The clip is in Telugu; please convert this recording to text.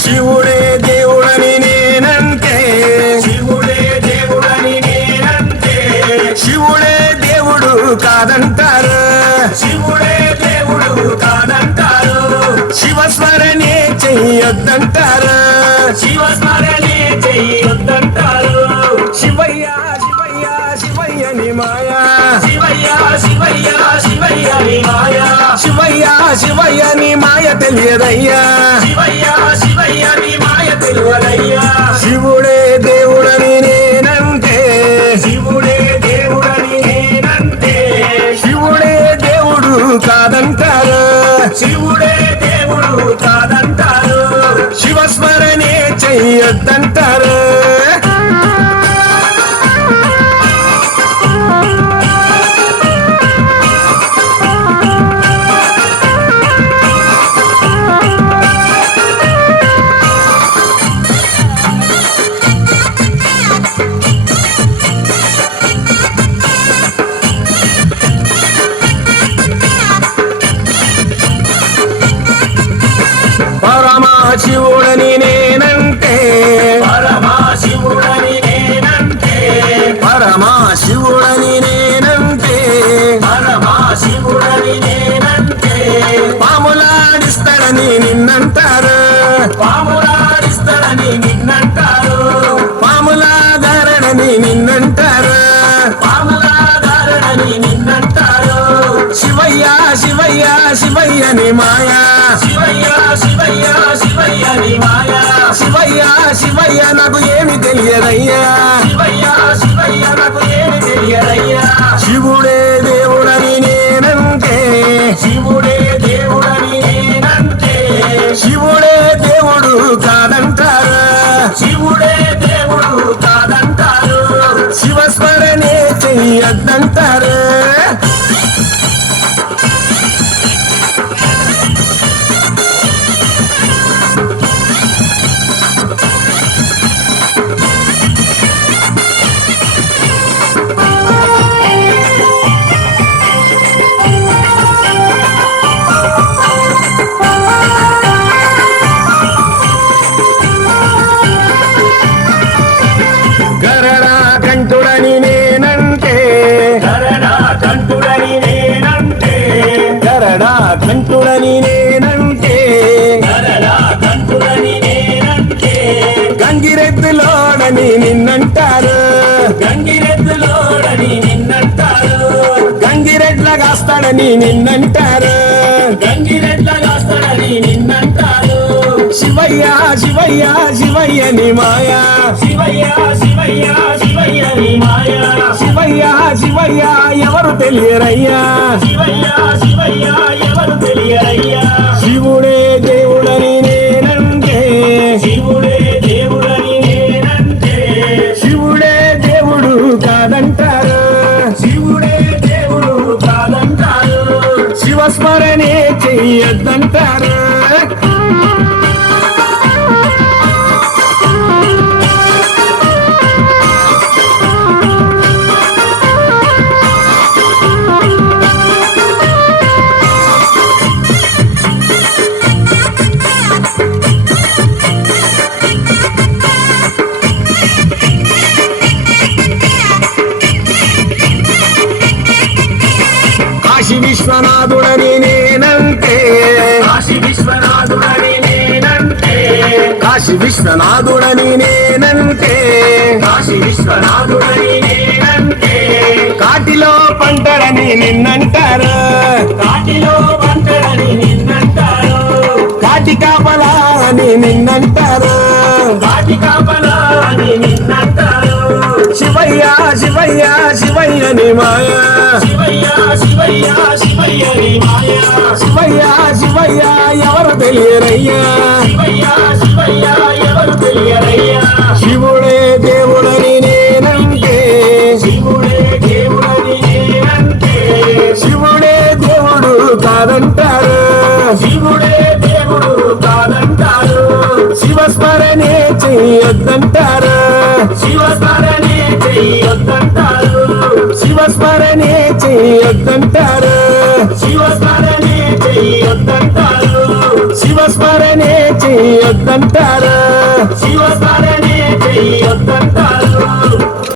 శివుడే దేవుడని నేనంటే శివుడే దేవుడని నేనంటే శివుడే దేవుడు కాదంటారు శివుడే దేవుడు కాదంటారు శివస్మరణే చెయ్యొద్దంటారు శివస్మరణే చెయ్యొద్దంటారు శివయ్య శివయ్య శివయ్యని మాయా శివయ్య శివయ్య శివయ్యని మాయా శివయ్య శివయ్యని మాయ తెలియదయ్యా శివయ్య శివయ్యని మాయ తెలియదయ్యా శివుడే దేవుడని నేనంటే శివుడే దేవుడని నేనంటే శివుడే దేవుడు కాదంటారు శివుడే దేవుడు కాదంటారు శివస్మరణే చెయ్యొద్దంటారు పరమశివుడని నేనంటే పరమశివుడని నేనంటే పరమశివుడని నేనంటే పరమశివుడని నేనంటే పాములాడిస్తాడని నిన్నంటారు పాములాడిస్తాడని నిన్నంటారు పాములాగారడని నిన్నంటారు పాములాగారడని నిన్నంటారు శివయ్య శివయ్య శివయ్యని మాయా శివయ్య శివయ్య శివయ్యని మాయా శివయ్య శివయ్య నాకు ఏమి తెలియదయ్యా శివయ్య శివయ్య నాకు ఏమి తెలియదయ్యా శివుడే దేవుడని నేనంటే శివుడే దేవుడని నేనంటే శివుడే దేవుడు కాదంటారు శివుడే దేవుడు కాదంటారు శివస్మరణే చెయ్యొద్దంటారు గరడా కంఠుడని నేనంటే గరడా కంఠుడని నేనంటే గరడా కంఠుడని నేనంటే గరడా కంఠుడని నేనంటే గంగిరెద్దులోడని నిన్నంటారు గంగిరెద్దులోడని నిన్నంటారు గంగిరెడ్ల కాస్తాడని నిన్నంటారు గంగిరెడ్ల కాస్తాడని నిన్నంటారు శివయ్య శివయ్య శివయ్యని మాయా శివయ్య శివయ్య శివయ్యని మాయా శివయ్య శివయ్య ఎవరు తెలియరయ్యా శివయ్య శివయ్య ఎవరు తెలియరయ్యా శివుడే దేవుడని నేనంటే శివుడే దేవుడని నేనంటే శివుడే దేవుడు కాదంటారు శివుడే దేవుడు కాదంటారు శివస్మరణే చెయ్యొద్దంటారు కాశీ విశ్వనాథుడని నేనంటే కాశీ విశ్వనాథుడని నేనంటే కాశీ విశ్వనాథుడని నేనంటే కాశీ విశ్వనాథుడని నేనంటే కాటిలో పంటడని నిన్నంటారు కాటిలో పంటడని నిన్నంటారు కాటి కాపలా అని నిన్నంటారు కాటి కాపలా అని నిన్నంటారు శివయ్య శివయ్య శివయ్యని మాయా శివయ్య శివయ్య శివయ్యని మాయా శివయ్య శివయ్య ఎవరు తెలియరయ్యా శివయ్య శివయ్య ఎవరు తెలియరయ్యా శివుడే దేవుడని నేనంటే శివుడే దేవుడని నేనంటే శివ చెయ్యొద్దంటారు శివస్మరణే చెయ్యొద్దంటారు శివస్మరణే చెయ్యొద్దంటారు శివస్మరణే చెయ్యొద్దంటారు శివస్మరణే చెయ్యొద్దంటారు శివస్మరణే